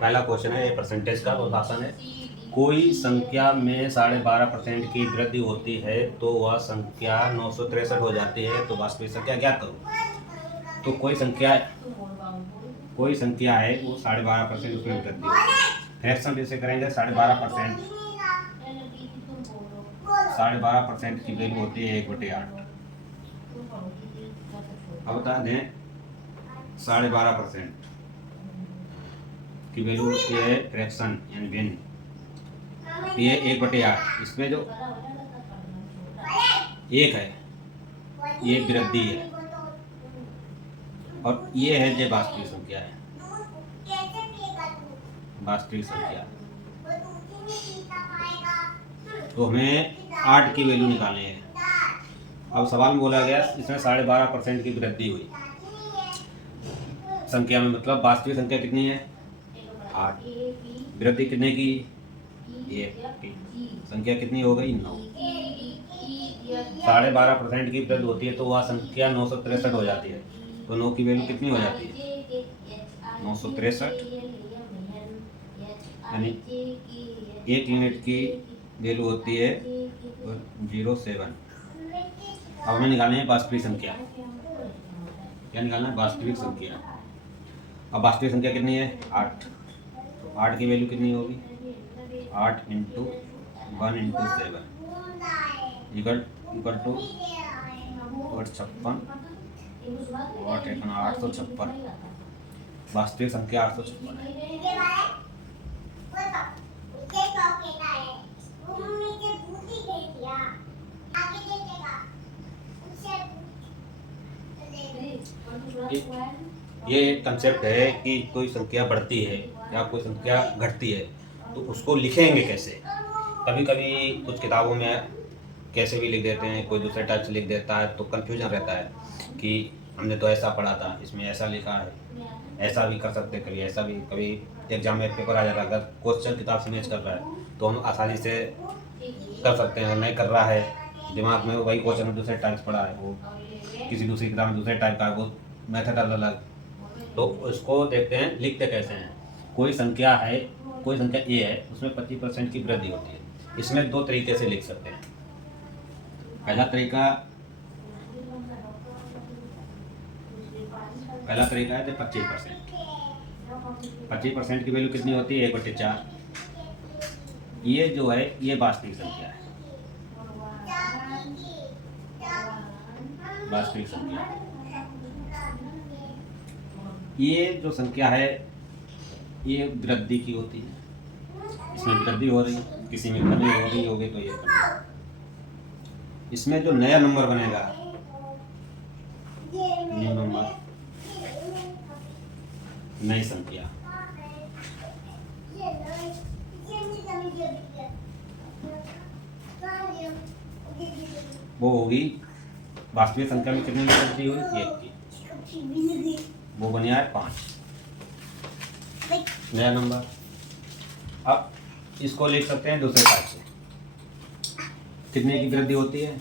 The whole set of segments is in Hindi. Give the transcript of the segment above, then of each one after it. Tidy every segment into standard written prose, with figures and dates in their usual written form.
पहला क्वेश्चन है, ये परसेंटेज का बहुत आसान है। कोई संख्या में 12.5% की वृद्धि होती है तो वह संख्या 963 हो जाती है, तो वास्तविक संख्या ज्ञात करो। तो कोई संख्या है वो 12.5% उसमें वृद्धि होती है। फ्रैक्शन जैसे करेंगे 12.5%, 12.5% की वैल्यू होती है 1/8। अब बता दें 12.5% की वैल्यू होती है फ्रैक्शन यानी भिन्न, ये 1/8। इसमें जो एक है ये वृद्धि है और ये है जो वास्तविक संख्या है। वास्तविक संख्या तो हमें 8 की वैल्यू निकालनी है। अब सवाल में बोला गया इसमें 12.5% की वृद्धि हुई संख्या में, मतलब वास्तविक संख्या कितनी है 8, वृद्धि कितने की 1 की, संख्या कितनी हो गई 9। 12.5% की वृद्धि होती है तो वह संख्या 963 हो जाती है। तो 9 की वैल्यू कितनी हो जाती है 963, यानी 1 यूनिट की वैल्यू होती है 0.07। अब हमें निकालनी है वास्तविक संख्या। क्या निकालना है वास्तविक संख्या। अब वास्तविक संख्या कितनी है 8, तो 8 की वैल्यू कितनी होगी 8 × 1 × 7 इक्वल टू 856, 856। वास्तविक संख्या 856 है। ये एक कंसेप्ट है कि कोई संख्या बढ़ती है या कोई संख्या घटती है तो उसको लिखेंगे कैसे। कभी कभी कुछ किताबों में कैसे भी लिख देते हैं, कोई दूसरे टाइप से लिख देता है तो कंफ्यूजन रहता है कि हमने तो ऐसा पढ़ा था, इसमें ऐसा लिखा है। ऐसा भी कर सकते हैं, कभी ऐसा भी, कभी एग्जाम में पेपर आ जाता है, अगर क्वेश्चन किताब से मैच कर रहा है तो हम आसानी से कर सकते हैं। नहीं कर रहा है, दिमाग में वही क्वेश्चन दूसरे टाइप से पढ़ा है, वो किसी दूसरी किताब में दूसरे टाइप का, वो मेथड अलग, तो उसको देखते हैं लिखते कैसे हैं। कोई संख्या ए है, उसमें 25% की वृद्धि होती है। इसमें 2 तरीके से लिख सकते हैं। पहला तरीका है तो 25%। 25% की वैल्यू कितनी होती है 1/4। ये जो है ये वास्तविक संख्या है। वास्तविक संख्या ये जो संख्या है ये वृद्धि की होती है। इसमें वृद्धि हो रही है, किसी में कमी हो रही होगी तो ये कमी। इसमें जो नया नंबर बनेगा, न्यू नंबर, नई संख्या, वो होगी वास्तविक संख्या में कितनी वृद्धि हुई 1 की, वो बन आए 5 नया नंबर। अब इसको लिख सकते हैं दूसरे टाइप से। कितने की वृद्धि होती है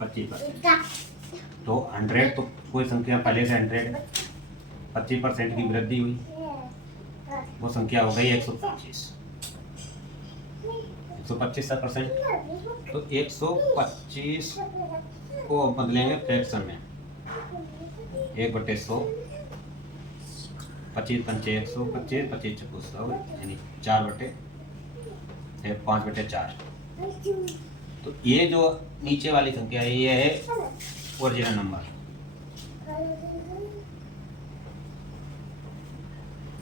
25%। तो 100, तो कोई संख्या पहले से 100 है, 25% की वृद्धि हुई, वो संख्या हो गई 125। 125%, तो 125 को बदलेंगे फ्रैक्शन में 1/100, 25 पंचे 125, 25 चौको 100, यानी 5/4। तो ये जो नीचे वाली संख्या है ये है ओरिजिनल नंबर,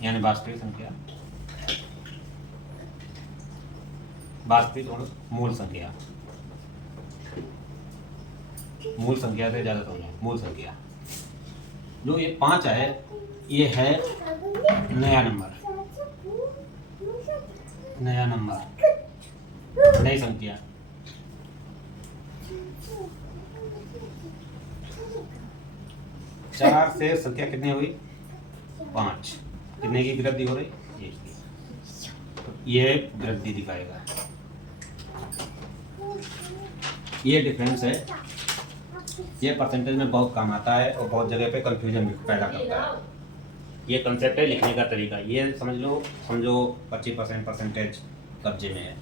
यानी वास्तविक संख्या, वास्तविक और मूल संख्या। मूल संख्या से ज़्यादा समझो। मूल संख्या जो ये 5 है ये है नया नंबर, नया नंबर, नई संख्या। चार से संख्या कितनी हुई 5, कितने की वृद्धि हो रही 1 की, तो ये वृद्धि दिखाएगा। ये डिफरेंस है, ये परसेंटेज में बहुत काम आता है और बहुत जगह पे कंफ्यूजन भी पैदा करता है। ये कंसेप्ट है लिखने का तरीका, ये समझ लो, समझो 25% परसेंटेज कब्जे में है।